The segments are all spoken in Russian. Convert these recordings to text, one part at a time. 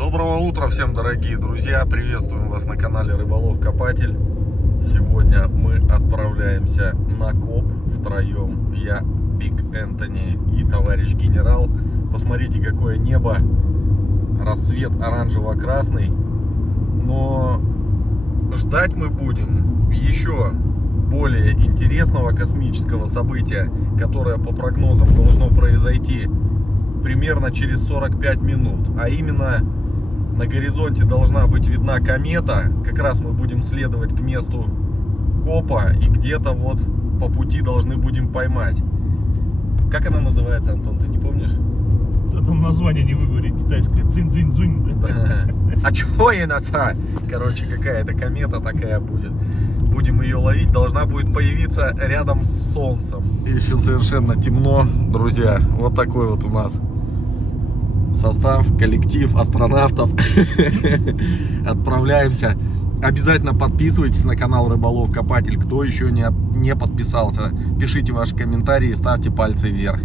Доброго утра всем, дорогие друзья! Приветствуем вас на канале Рыболов Копатель. Сегодня мы отправляемся на коп втроем. Я, Биг Энтони и товарищ генерал. Посмотрите, какое небо. Рассвет оранжево-красный. Но ждать мы будем еще более интересного космического события, которое по прогнозам должно произойти примерно через 45 минут. А именно, на горизонте должна быть видна комета. Как раз мы будем следовать к месту копа, и где-то вот по пути должны будем поймать. Как она называется, Антон, ты не помнишь? Да там название не выговорить, китайское. Цинь-цинь-цунь. А чего ей наца? Короче, какая-то комета такая будет. Будем ее ловить. Должна будет появиться рядом с Солнцем. Еще совершенно темно, друзья. Вот такой вот у нас состав, коллектив астронавтов. Отправляемся. Обязательно подписывайтесь на канал Рыболов Копатель. Кто еще не подписался, пишите ваши комментарии, ставьте пальцы вверх.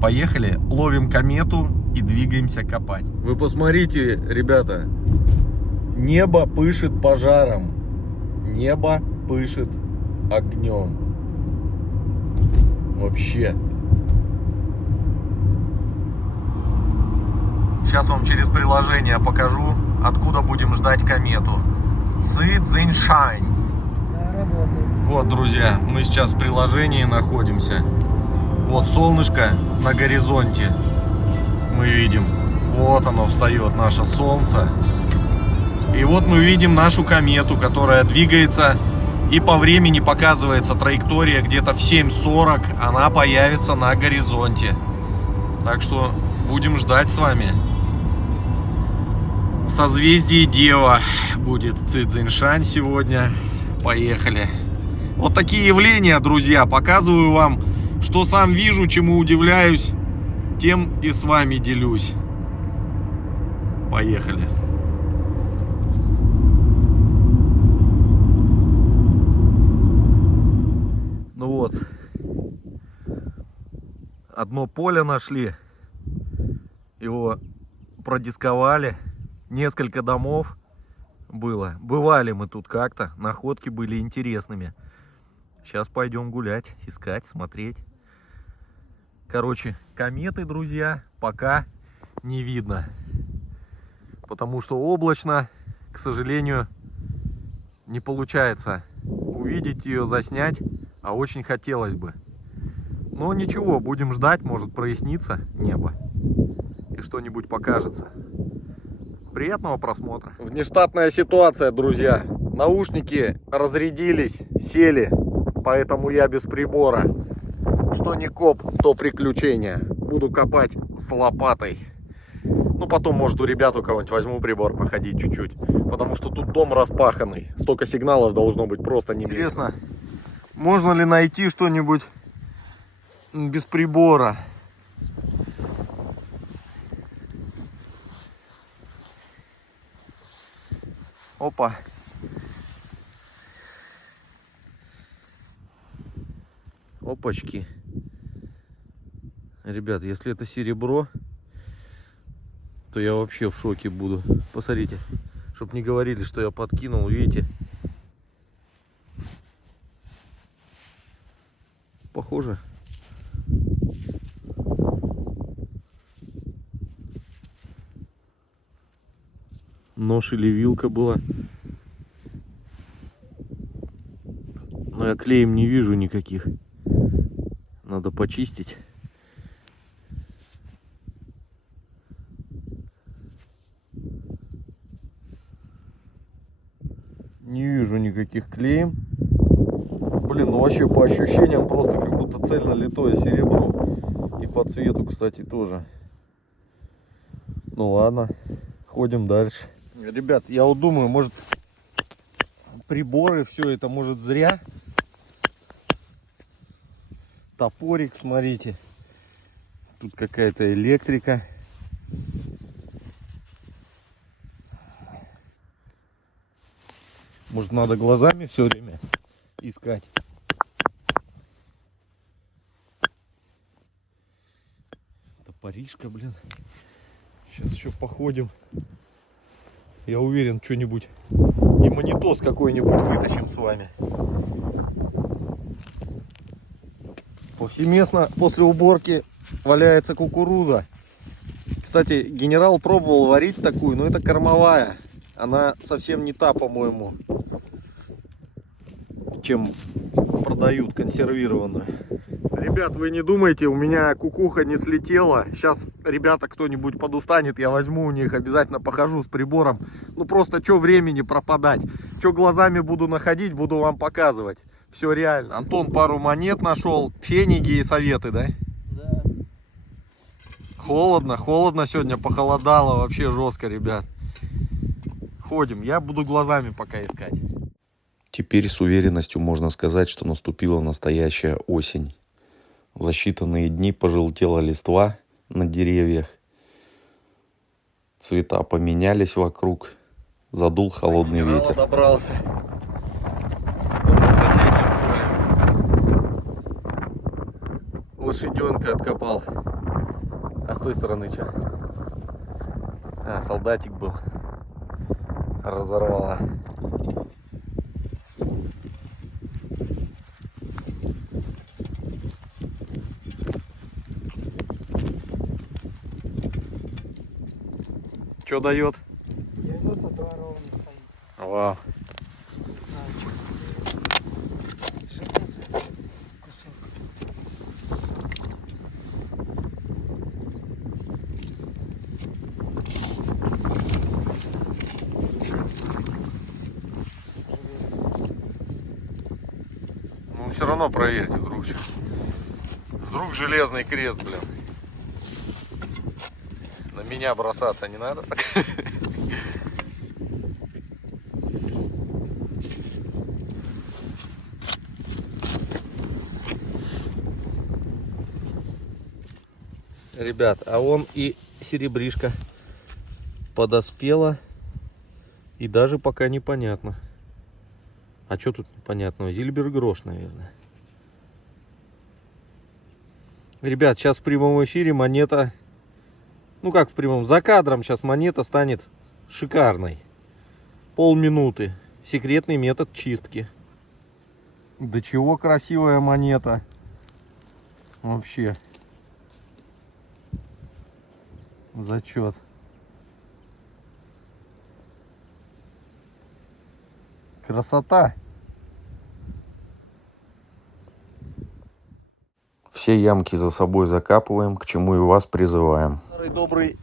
Поехали, ловим комету и двигаемся копать. Вы посмотрите, ребята, небо пышет пожаром, небо пышет огнем. Вообще. Сейчас вам через приложение покажу, откуда будем ждать комету. Цзиньшань. Вот, друзья, мы сейчас в приложении находимся. Вот солнышко на горизонте мы видим. Вот оно встает, наше солнце. И вот мы видим нашу комету, которая двигается. И по времени показывается траектория где-то в 7:40. Она появится на горизонте. Так что будем ждать с вами. В созвездии Дева будет Цзиньшань сегодня. Поехали. Вот такие явления, друзья. Показываю вам, что сам вижу, чему удивляюсь, тем и с вами делюсь. Поехали. Ну вот. Одно поле нашли. Его продисковали. Несколько домов было. Бывали мы тут как-то. Находки были интересными. Сейчас пойдем гулять, искать, смотреть. Короче, кометы, друзья, пока не видно. Потому что облачно, к сожалению, не получается увидеть ее, заснять. А очень хотелось бы. Но ничего, будем ждать, может прояснится небо. И что-нибудь покажется. Приятного просмотра. Внештатная ситуация, друзья. Наушники разрядились, сели. Поэтому я без прибора. Что не коп, то приключение. Буду копать с лопатой. Ну, потом, может, у ребят у кого-нибудь возьму прибор, походить чуть-чуть. Потому что тут дом распаханный. Столько сигналов должно быть просто не. Интересно, можно ли найти что-нибудь без прибора? Опа. Опачки. Ребят, если это серебро, то я вообще в шоке буду. Посмотрите, чтоб не говорили, что я подкинул, видите? Похоже. Нож или вилка была. Но я клеем не вижу никаких. Надо почистить. Не вижу никаких клеем. Блин, ну вообще по ощущениям просто как будто цельно литое серебро. И по цвету, кстати, тоже. Ну ладно, ходим дальше. Ребят, я вот думаю, может приборы, все это может зря. Топорик, смотрите. Тут какая-то электрика. Может, надо глазами все время искать. Топоришка, блин. Сейчас еще походим. Я уверен, что-нибудь и монитос какой-нибудь вытащим с вами. Повсеместно после уборки валяется кукуруза. Кстати, генерал пробовал варить такую, но это кормовая. Она совсем не та, по-моему, чем продают консервированную. Ребят, вы не думайте, у меня кукуха не слетела. Сейчас, ребята, кто-нибудь подустанет, я возьму у них, обязательно похожу с прибором. Ну просто, что времени пропадать. Что глазами буду находить, буду вам показывать. Все реально. Антон пару монет нашел, феники и советы, да? Да. Холодно, холодно сегодня, похолодало, вообще жестко, ребят. Ходим, я буду глазами пока искать. Теперь с уверенностью можно сказать, что наступила настоящая осень. За считанные дни пожелтела листва на деревьях. Цвета поменялись вокруг. Задул холодный ветер. Добрался. Вот на соседнем поле. Лошаденка откопал. А с той стороны что? А, солдатик был. Разорвала. Что дает? 92 ровно стоит. Вау. Железо. Кусок. Ну все равно проверьте, вдруг что. Вдруг железный крест, блин. На меня бросаться не надо. Ребят, а вон и серебришка подоспела. И даже пока непонятно. А что тут непонятного? Зильбергрош, наверное. Ребят, сейчас в прямом эфире монета... Ну как в прямом? За кадром сейчас монета станет шикарной. Полминуты. Секретный метод чистки. До чего красивая монета. Вообще. Зачет. Красота. Все ямки за собой закапываем, к чему и вас призываем. Старый добрый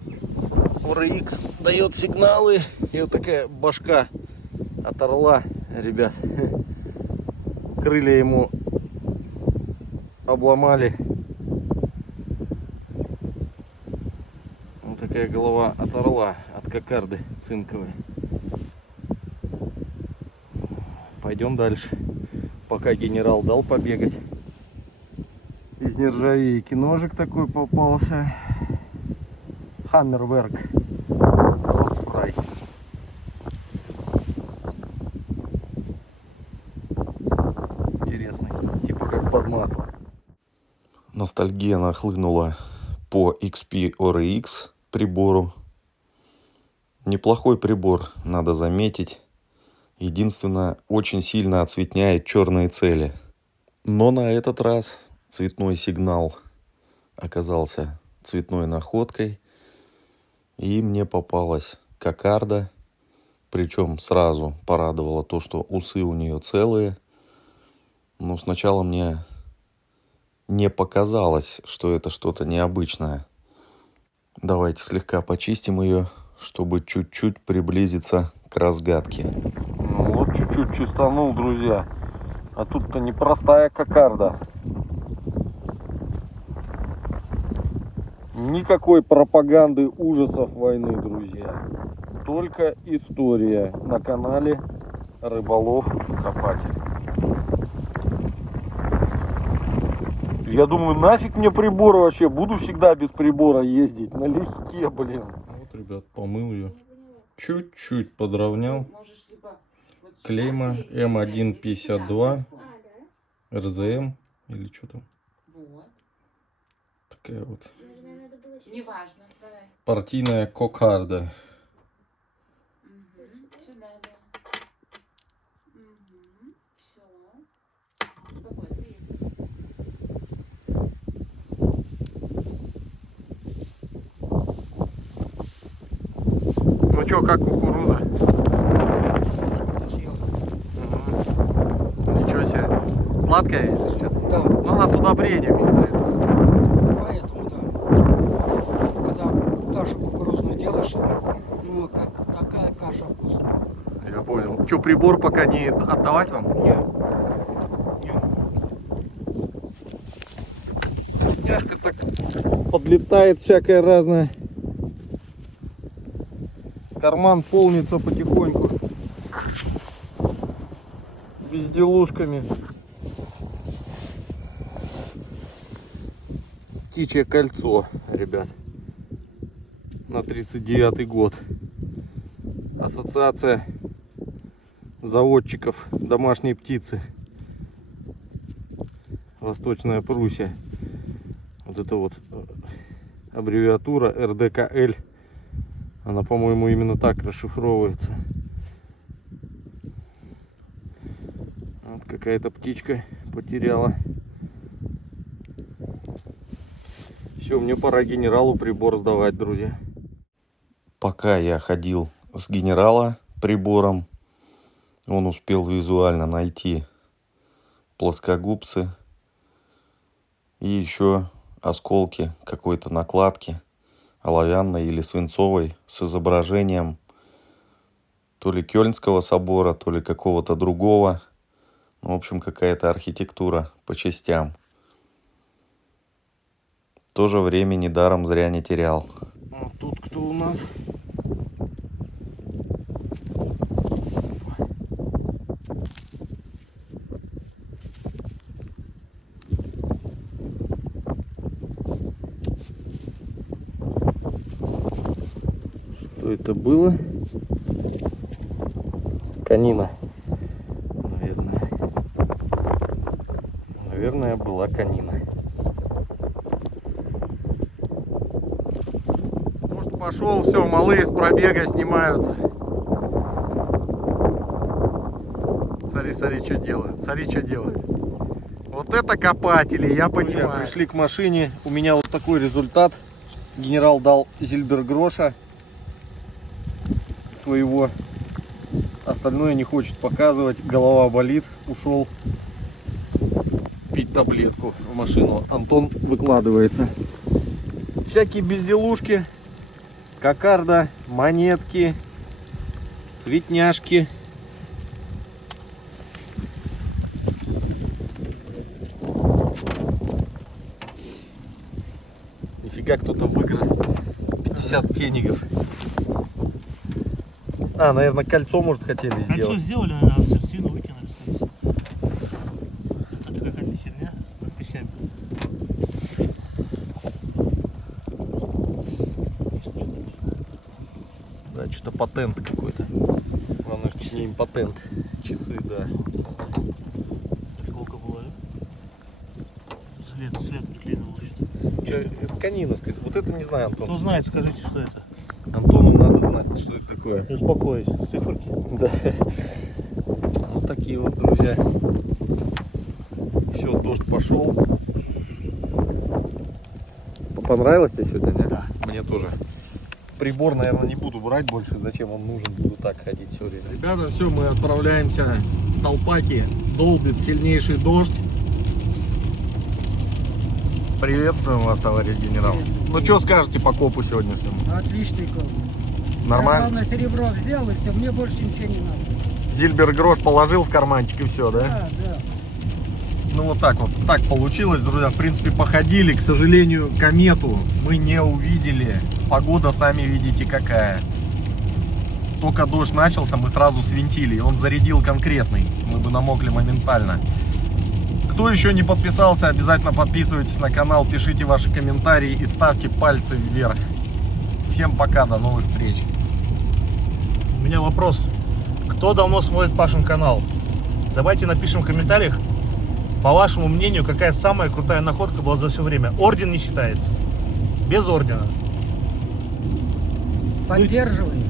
ORX дает сигналы. И вот такая башка от орла, ребят. Крылья ему обломали. Вот такая голова от орла, от кокарды цинковой. Пойдем дальше. Пока генерал дал побегать. Из нержавейки ножик такой попался. Хаммерверк. Ротфрай. Интересный. Типа как под масло. Ностальгия нахлынула по XP ORX прибору. Неплохой прибор, надо заметить. Единственное, очень сильно оцветняет черные цели. Но на этот раз цветной сигнал оказался цветной находкой. И мне попалась кокарда. Причем сразу порадовало то, что усы у нее целые. Но сначала мне не показалось, что это что-то необычное. Давайте слегка почистим ее, чтобы чуть-чуть приблизиться к разгадке. Ну вот чуть-чуть чистанул, друзья. А тут-то непростая кокарда. Никакой пропаганды ужасов войны, друзья. Только история на канале Рыболов Копатель. Я думаю, нафиг мне прибор вообще. Буду всегда без прибора ездить. Налегке, блин. Вот, ребят, помыл ее. Чуть-чуть подровнял. Клейма М152 РЗМ или что там. Вот. Такая вот Неважно. Давай. партийная кокарда. Ну чё, как кукуруза? Съел. Ничего себе. Сладкая, если что. Да, Ну, она с удобрениями из-за этого. поэтому да. Когда кашу кукурузную делаешь, ну как такая каша вкусная. Я понял. Что, прибор пока не отдавать вам? Не. Не. Яхта так подлетает всякое разное. Карман полнится потихоньку. Безделушками. Птичье кольцо, ребят. На 39-й год. Ассоциация заводчиков домашней птицы. Восточная Пруссия. Вот это вот аббревиатура РДКЛ. Она, по-моему, именно так расшифровывается. Вот какая-то птичка потеряла. Все, мне пора генералу прибор сдавать, друзья. Пока я ходил с генерала прибором, он успел визуально найти плоскогубцы и еще осколки какой-то накладки, оловянной или свинцовой, с изображением то ли Кёльнского собора, то ли какого-то другого. В общем, какая-то архитектура по частям. Тоже времени даром зря не терял. Вот тут кто у нас? Что это было? Канина. Наверное, была канина. Может, пошел, все, малые с пробега снимаются. Смотри, смотри, что делают. Смотри, что делают. Вот это копатели, я понимаю. Пришли к машине, у меня вот такой результат. Генерал дал Зильбергроша своего. Остальное не хочет показывать. Голова болит. Ушел пить таблетку в машину. Антон выкладывается. Всякие безделушки. Кокарда, монетки, цветняшки. Нифига, кто-то выгрыз 50 фенигов. А, наверное, кольцо, может, хотели Кольцо сделать. сделали, наверное, сердцевину выкинули. Это какая-то херня с надписями. Да, что-то патент какой-то. Главное, что не импотент. Часы, да. Сколько было? След приклеен был. Чё, это канина, сказать. Вот это не знаю, Кто Антон. знает, скажите, что это. Антону надо знать, что это такое. Успокойтесь. Циферки. Да. Вот такие вот, друзья. Все, дождь пошел. Понравилось тебе сегодня, не? Да. Мне тоже. Прибор, наверное, не буду брать больше. Зачем он нужен? Буду так ходить все время. Ребята, все, мы отправляемся в Толпаки. Долбит сильнейший дождь. Приветствуем вас, товарищ генерал. Ну, что скажете по копу сегодняшнему? Отличный коп. Нормально? Я, главное, серебро взял и все, мне больше ничего не надо. Зильбергрош положил в карманчик и все, да? Да, да. Ну вот так получилось, друзья. В принципе, походили. К сожалению, комету мы не увидели. Погода, сами видите, какая. Только дождь начался, мы сразу свинтили. И он зарядил конкретный. Мы бы намокли моментально. Кто еще не подписался, обязательно подписывайтесь на канал, пишите ваши комментарии и ставьте пальцы вверх. Всем пока, до новых встреч. У меня вопрос. Кто давно смотрит Пашин канал? Давайте напишем в комментариях, по вашему мнению, какая самая крутая находка была за все время. Орден не считается. Без ордена. Поддерживай.